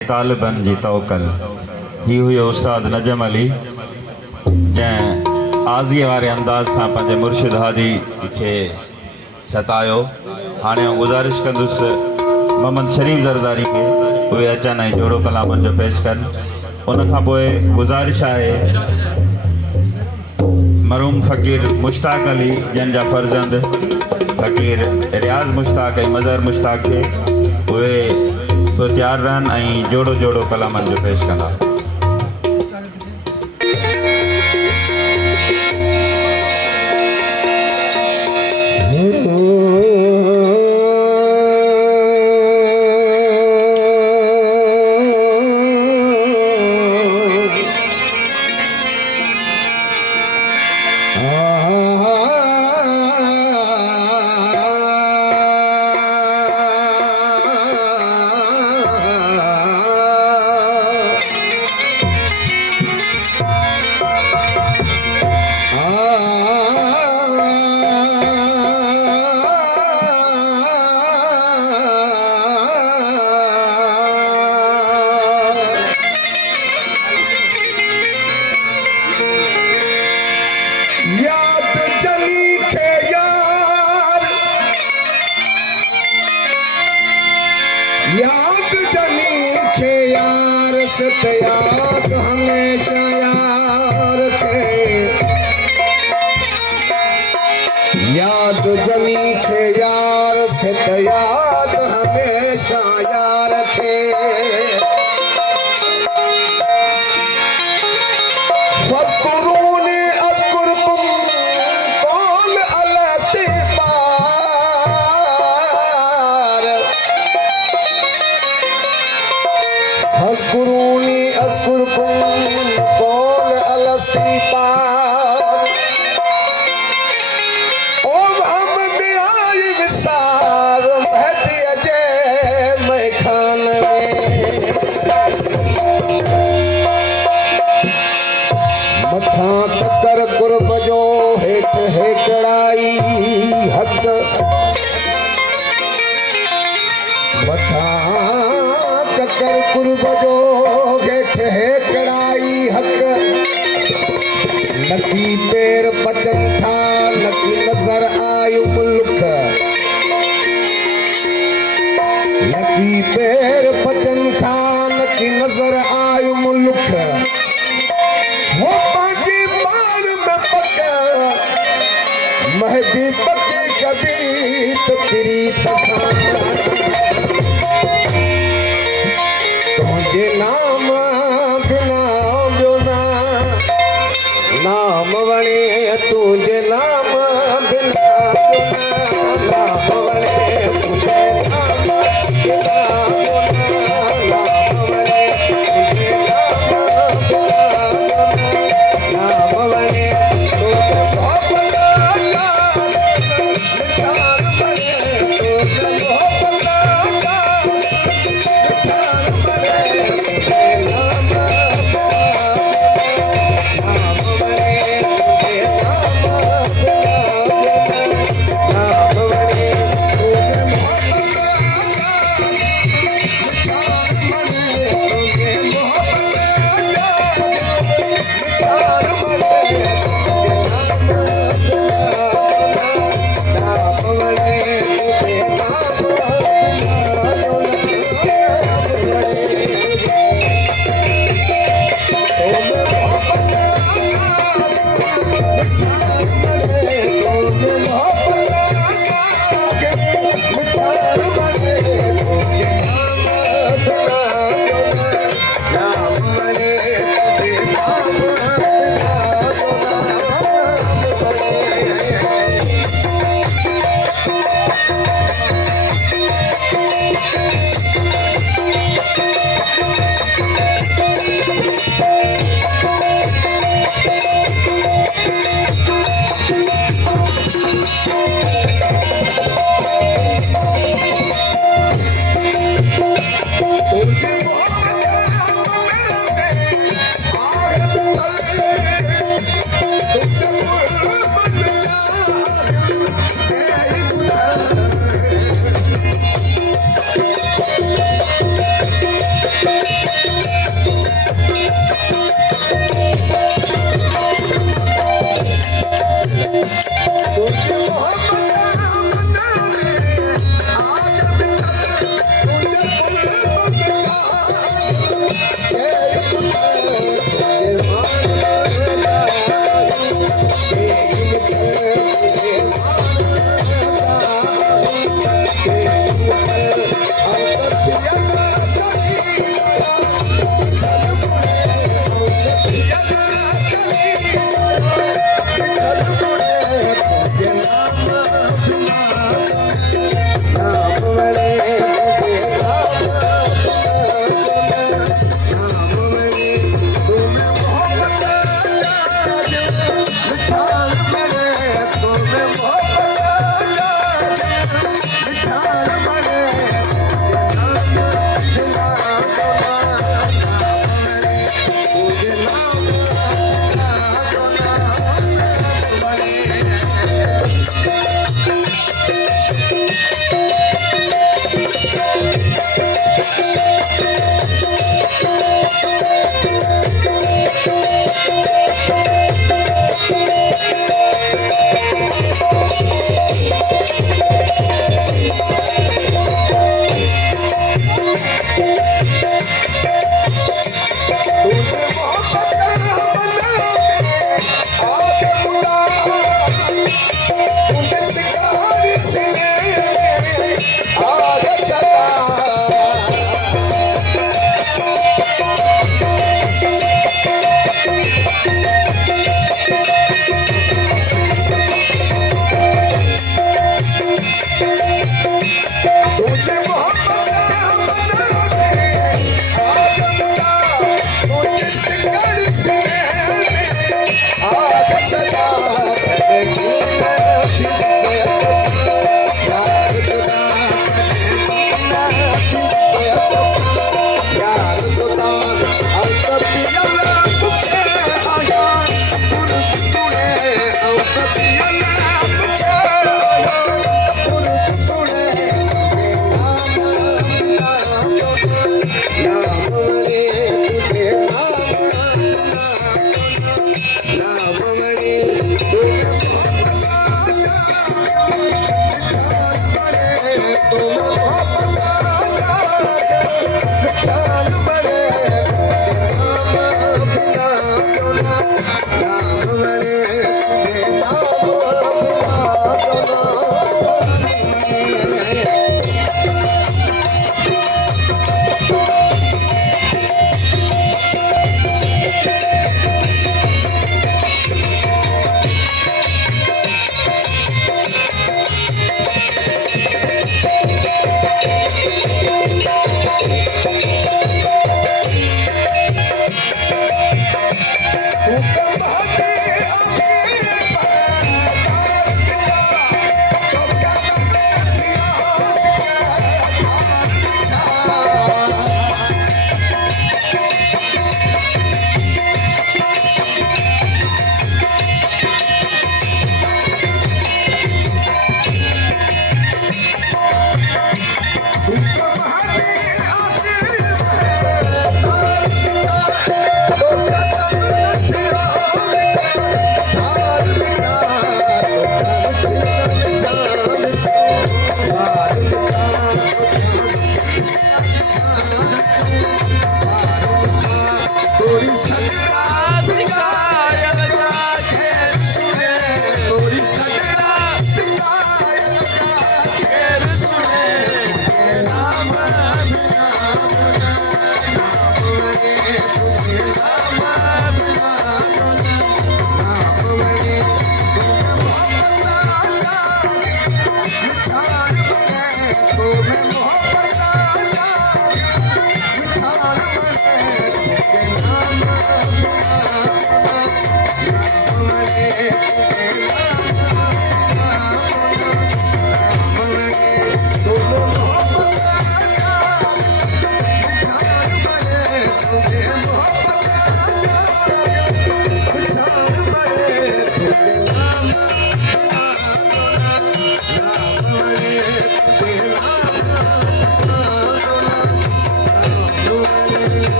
Taliban जी तवकल ही हुई उस्ताद नजम अली जैं आज़ीअ वारे अंदाज़ सां पंहिंजे मुर्शिद हादी खे सतायो। हाणे गुज़ारिश कंदुसि मोहम्मद शरीफ ज़रदारी खे उहे अचनि ऐं जोड़ो कलामनि जो पेश कनि। उन खां पोइ गुज़ारिश आहे मरहूम फ़क़ीर मुश्ताक अली जंहिंजा फ़र्ज़ंद फ़क़ीर रियाज़ मुश्ताक ऐं मज़हर मुश्ताक खे उहे तो तैयार रहन ऐं जोड़ो जोड़ो कलामनि जो पेश कंदा। याद जनी खे यार सत याद हमेशा यार खे याद जनी खे यार सत याद हमेशा यार खे फज़कुरूनी अज़कुरकुम कौल अलस्ती फज़कुरूनी अज़कुरकुम कौल अलस्ती पार ओ हम में आई विसार महदी अजे मैं खान में मथा तकर कुर्ब जो हेठ हेकड़ाई हक मथा कर कुर्ब जो गेठ है कड़ाई हक नकी पैर बचन था नकी नजर आयु मुल्क नकी पैर बचन था नकी नजर आयु मुल्क हो पाजी मार में पका महदी पकी कभी तो प्रीत तुझे नाम बिना बिना नाम वणे तुझे नाम बिना नाम वणे तुझे नाम बिना नाम वणे तुझे नाम वणे तुझे भोपला मिठान बने तुझे भोपला पिया